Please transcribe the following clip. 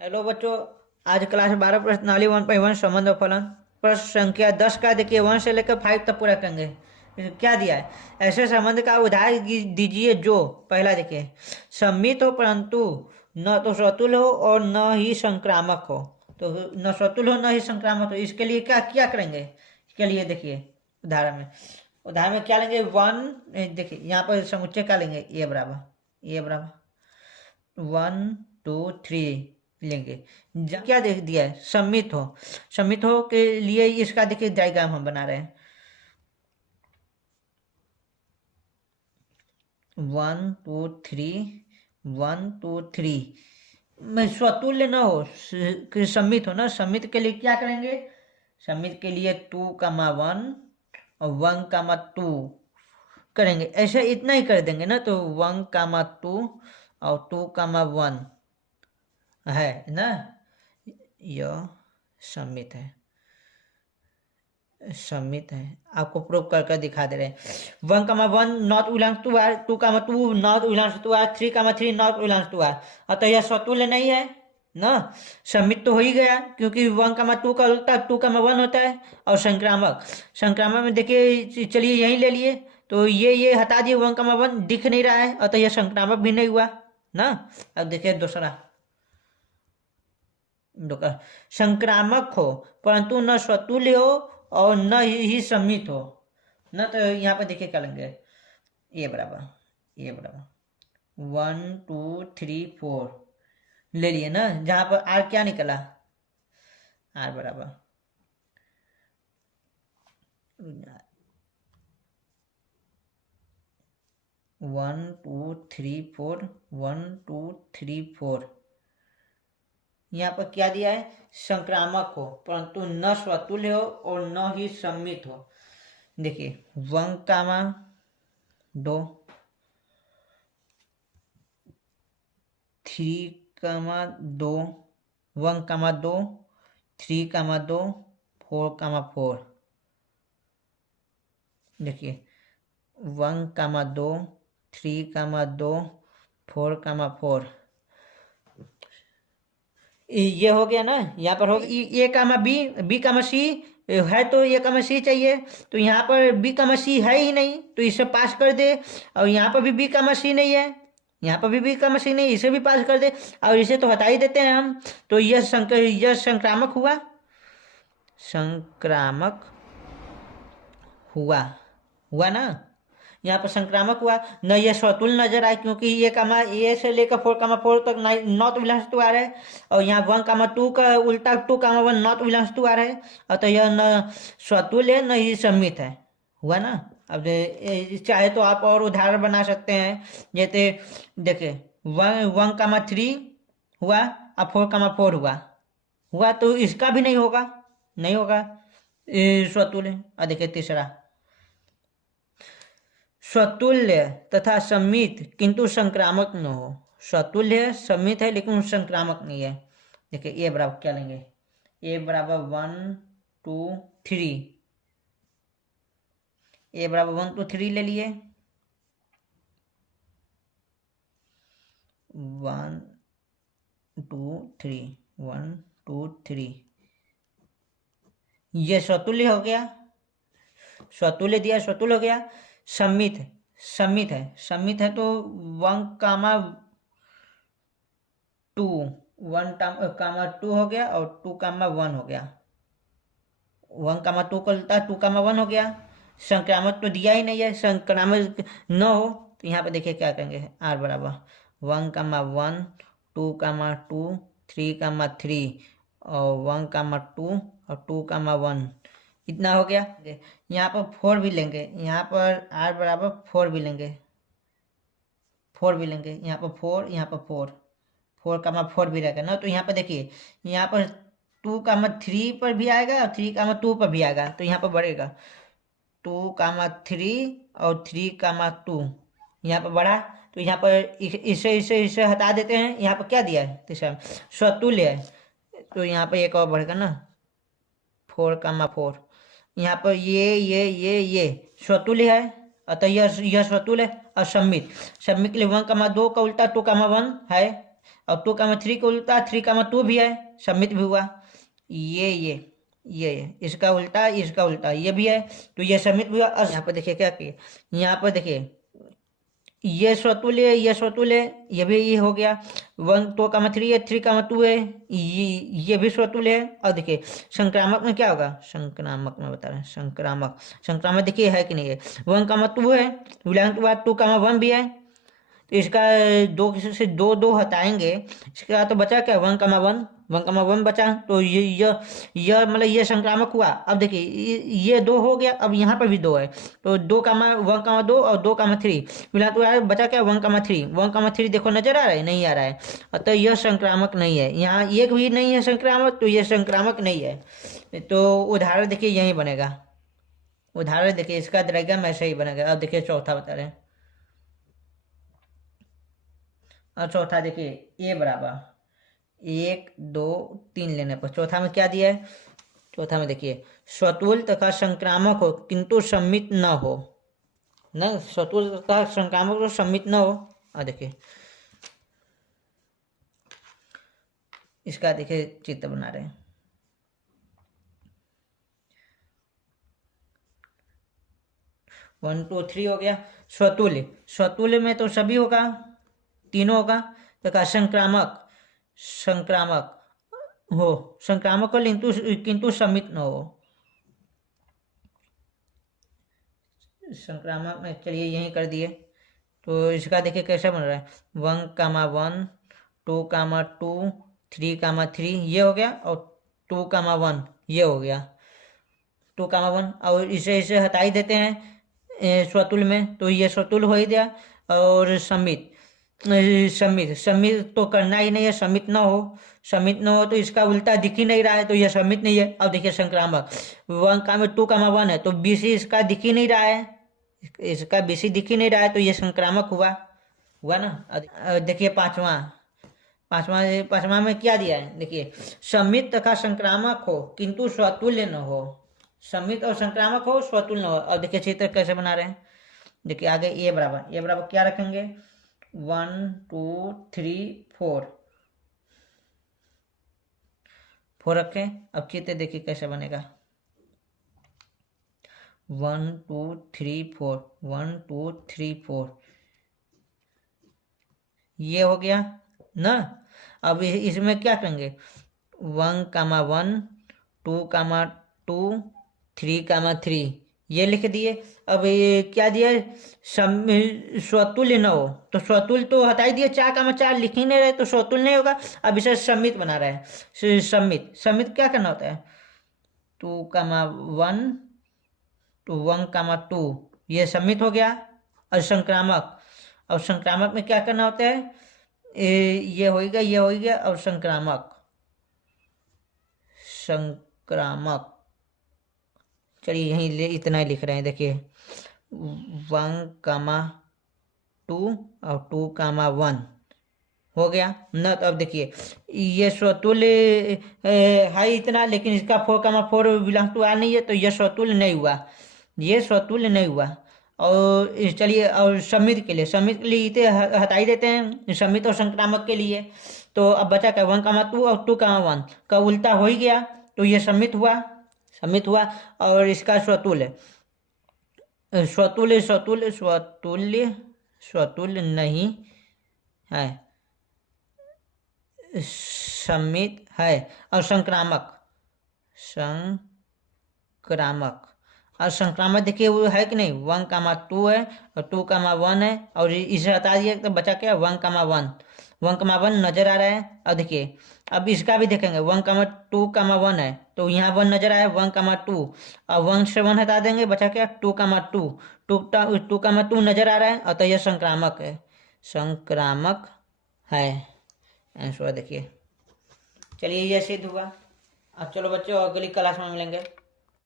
Hello बच्चों। आज class 12 प्रश्नावली 1.1 संबंध और फलन प्रश्न संख्या 10 का देखिए 1 से लेकर 5 तक पूरा करेंगे। क्या दिया है? ऐसे संबंध का उदाहरण दीजिए जो पहला देखिए सम्मित हो परंतु न तो स्वतुल्य हो और न ही संक्रामक हो। तो न स्वतुल्य हो न ही संक्रामक हो, इसके लिए क्या क्या करेंगे? इसके लिए देखिए उदाहरण में क्या लेंगे? 1 देखिए यहाँ पर समुच्चय क्या लेंगे? ए बराबर 1 2 3 लेंगे। क्या देख दिया है? सम्मित हो के लिए इसका देखिए डायग्राम हम बना रहे हैं। 1 2 3 में स्वतुल्य ना हो, सम्मित हो ना। सम्मित के लिए क्या करेंगे? सम्मित के लिए 2, 1 और 1, 2 करेंगे। ऐसे इतना ही कर देंगे ना, तो 1, 2 और 2, 1 है ना। यह सम्मित है आपको प्रूव कर दिखा दे रहे हैं। 1, 1 not belongs to R, 2, 2 not belongs to R, 3, 3 not belongs to R. अतः यह स्वतुल्य नहीं है ना। सम्मित तो हो ही गया क्योंकि 1, 2 का उल्टा 2, 1 होता है। और संक्रामक में देखिए, चलिए यही ले लिए तो ये हटा दिए, 1, 1 दिख नहीं रहा है, अतः यह संक्रामक भी नहीं हुआ ना। अब देखिए दूसरा संक्रामक हो परंतु न स्वतुल्य हो और न ही सम्मित हो न। तो यहाँ पर देखिए क्या लेंगे? ए बराबर 1 2 3 4 ले लिए ना, जहां पर आर क्या निकला? आर बराबर 1 2 3 4 1 2 3 4। यहाँ पर क्या दिया है? संक्रामक हो परंतु न स्वतुल्य हो और न ही सम्मित हो। देखिए 1, 2 3, 2 1, 2 3, 2 4, 4। देखिए 1, 2 3, 2 4, 4 ये हो गया ना। यहाँ पर हो गया बी, है तो सी चाहिए, तो यहाँ पर सी है ही नहीं तो इसे पास कर दे। और यहाँ पर भी सी नहीं है, यहाँ पर भी सी नहीं, इसे भी पास कर दे। और इसे तो हटा ही देते हैं हम, तो यह संक्रामक हुआ ना। यहाँ पर संक्रामक हुआ न। यह स्वतुल्य नजर आए क्योंकि ए से लेकर 4, 4 तक नॉट बिलोंग्स टू आर है। और यहाँ 1, 2 का उल्टा 2, 1 नॉट बिलोंग्स टू आर है, अतः यह न स्वतुल्य है न ही सम्मित है। हुआ ना। अब चाहे तो आप और उदाहरण बना सकते हैं। जैसे देखिए 1, 3 हुआ अब 4, 4 हुआ तो इसका भी नहीं होगा स्वतुल्य। और देखिए तीसरा स्वतुल्य तथा सम्मित किंतु संक्रामक न हो। स्वतुल्य है, सम्मित है, लेकिन संक्रामक नहीं है। देखिए ए बराबर क्या लेंगे? ए बराबर 1 2 3। ए बराबर 1 2 3 ले लिए। 1 2 3 ये स्वतुल्य हो गया, स्वतुल्य दिया, स्वतुल्य हो गया। सम्मित है तो 1, 2 हो गया और 2, 1 हो गया। 1, 2 को उल्टा 2, 1 हो गया। संक्रामक तो दिया ही नहीं है, संक्रामक न हो तो यहाँ पे देखिए क्या करेंगे? आर बराबर 1, 1 2, 3, 3 और 1, 2 और 2, 1 इतना हो गया। यहाँ पर 4 भी लेंगे, यहाँ पर आर बराबर 4 भी लेंगे, यहाँ पर 4, यहाँ पर 4 भी रहेगा ना। तो यहाँ पर देखिए, यहाँ पर 2, 3 पर भी आएगा और 3, 2 पर भी आएगा, तो यहाँ पर बढ़ेगा 2, 3 और 3, 2 यहाँ पर बढ़ा। तो यहाँ पर इसे हटा देते हैं। यहाँ पर क्या दिया है? तीसरा स्वतुल्य है, तो यहाँ पर एक और बढ़ेगा ना 4, 4। यहाँ पर ये स्वतुल्य है, अतः यह स्वतुल्य है। और सम्मित के लिए 1, 2 का उल्टा 2, 1 है, और 2,3 को उल्टा 3,2 भी है, सम्मित भी हुआ। ये इसका उल्टा ये भी है, तो ये सम्मित भी हुआ। और यहाँ पर देखिए क्या किए, यहाँ पर देखिए ये स्वतुल्य है, ये भी ये हो गया। 1,2,3 है, 3,2 है, ये भी स्वतुल्य है। और देखिए संक्रामक में क्या होगा, संक्रामक में बता रहे हैं, संक्रामक देखिए है कि नहीं है। 1,2 है, बिलोंग टू 2,1 भी है, तो इसका दो से दो हटाएंगे, इसके बाद तो बचा क्या 1,1 बचा। तो ये मतलब ये संक्रामक हुआ। अब देखिए ये 2 हो गया, अब यहाँ पर भी 2 है, तो 1,2 और 2,3 मिला तो यार बचा क्या 1,3 देखो नजर आ रहा है, नहीं आ रहा है, तो यह संक्रामक नहीं है। यहाँ एक भी नहीं है संक्रामक, तो यह संक्रामक नहीं है। तो उदाहरण देखिए यही बनेगा, उदाहरण देखिए इसका डायग्राम ऐसे ही बनेगा। अब देखिए चौथा बता रहे हैं, और चौथा देखिए ए बराबर 1, 2, 3 लेने पर चौथा में क्या दिया है, चौथा में देखिए स्वतुल्य तथा संक्रामक हो किंतु सम्मित न हो, न स्वतुल्य तथा संक्रामक तो सम्मित न हो। और देखिए इसका देखिए चित्र बना रहे हैं, वन टू थ्री हो गया। स्वतुल्य में तो सभी होगा, तीनों होगा। तथा संक्रामक हो किंतु सम्मित न हो। संक्रामक में चलिए यही कर दिए, तो इसका देखिए कैसा बन रहा है 1,1, 2,2, 3,3 ये हो गया, और 2,1 ये हो गया 2,1। और इसे हटा ही देते हैं स्वतुल्य में, तो ये स्वतुल्य हो ही गया। और सम्मित तो करना ही नहीं है, सम्मित न हो तो इसका उल्टा दिख ही नहीं रहा है, तो यह सम्मित नहीं है। अब देखिए संक्रामक 2,1 है, तो बीसी इसका दिख ही नहीं रहा है, इसका बीसी दिख ही नहीं रहा है, तो यह संक्रामक हुआ ना। देखिए पांचवा में क्या दिया है, देखिए सम्मित तथा संक्रामक हो किंतु स्वतुल्य न हो, सम्मित और संक्रामक हो स्वतुल्य न हो। अब देखिए चित्र कैसे बना रहे हैं, देखिए आगे ए बराबर क्या रखेंगे 1, 2, 3, 4 रखें। अब चित्र देखिए कैसे बनेगा 1, 2, 3, 4 1, 2, 3, 4 ये हो गया ना। अब इसमें क्या करेंगे 1,1, 2,2, 3,3 ये लिख दिए। अब ये क्या दिया स्वतुल्य न हो, तो स्वतुल्य तो हटा ही दिए, 4,4 लिख ही नहीं रहे, तो स्वतुल्य नहीं होगा। अब इसे सम्मित बना रहे हैं, सम्मित क्या करना होता है 2,1 to 1,2 ये सम्मित हो गया। और संक्रामक में क्या करना होता है ये हो गया और संक्रामक चलिए यहीं इतना ही लिख रहे हैं। देखिए 1,2 और 2,1 हो गया ना। तो अब देखिए ये स्वतुल्य है इतना, लेकिन इसका 4,4 बिलोंग टू आ नहीं है, तो ये स्वतुल्य नहीं हुआ। और चलिए और सम्मित के लिए इसे हटा ही देते हैं, सम्मित और संक्रामक के लिए। तो अब बचा क्या 1,2 और 2,1 का उल्टा हो ही गया, तो ये सम्मित हुआ। और इसका स्वतुल्य नहीं है, सम्मित है। और संक्रामक देखिए वो है कि नहीं 1,2 है और 2,1 है, और इसे हटा दिया तो बचा क्या 1,1 नजर आ रहा है। अब देखिए अब इसका भी देखेंगे 1,2,1 है, तो यहाँ 1 नजर आया 1,2, और 1 से 1 हटा देंगे बचा क्या 2,2 नजर आ रहा है, और तो यह संक्रामक है आंसर देखिए। चलिए ये सिद्ध हुआ। अब चलो बच्चों अगली क्लास में मिलेंगे।